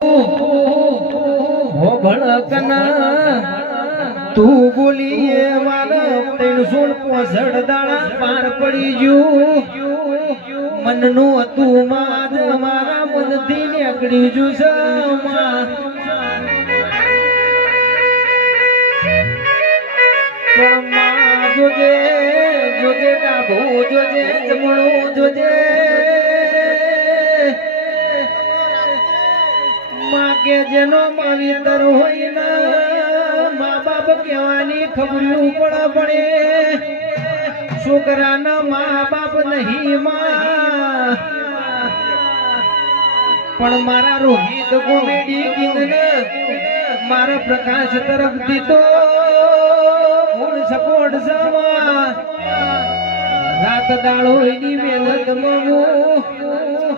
હો ભળકના તું બોલીએ મારા ત્રણસો પોસઠ દાડા પાર પડી ગયું મનનું હતું માજ મારા મનથી નીકળી જુ જોજે જોજે જોજે, જમણું જોજે. કે જેનો પવિત્ર હોય ને મા બાપ કહેવાની ખબર્યું પણ પડે. છોકરાના મા બાપ નહીં માં. પણ મારા રોહિત કોમેડી કિંગ ને મારા પ્રકાશ તરફથી તો ફૂલ સપોર્ટ સમા રાત દાડો એની મહેનતમાં હું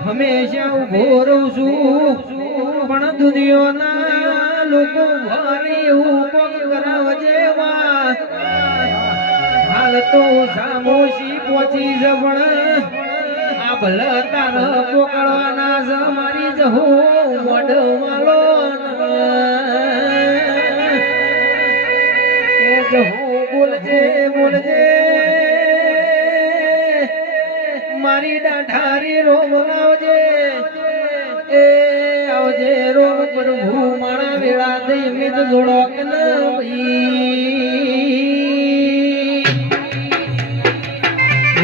હંમેશા ઊભો રહું છું. પણ દુનિયાના લોકો વારે એવું કોક કરાવજે માં હાલ તો સામોશી પહોંચી છે પણ આ ભલે તાર પોકળવાના જ મારી જહો મોઢ માલો જહો બોલજે બોલજે. મારી દાઢારી રોમ લાવજે. એ આવજે રોગ પ્રભુ મારા વેળા દઈ મિત જોડો કે ન ભાઈ.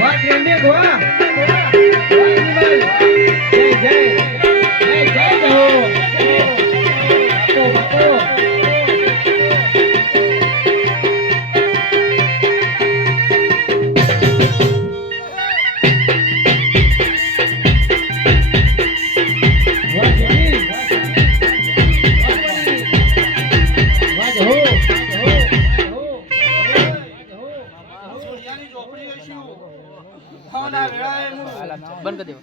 વાટ ટ્રેન્ડિંગ વાહ દેવો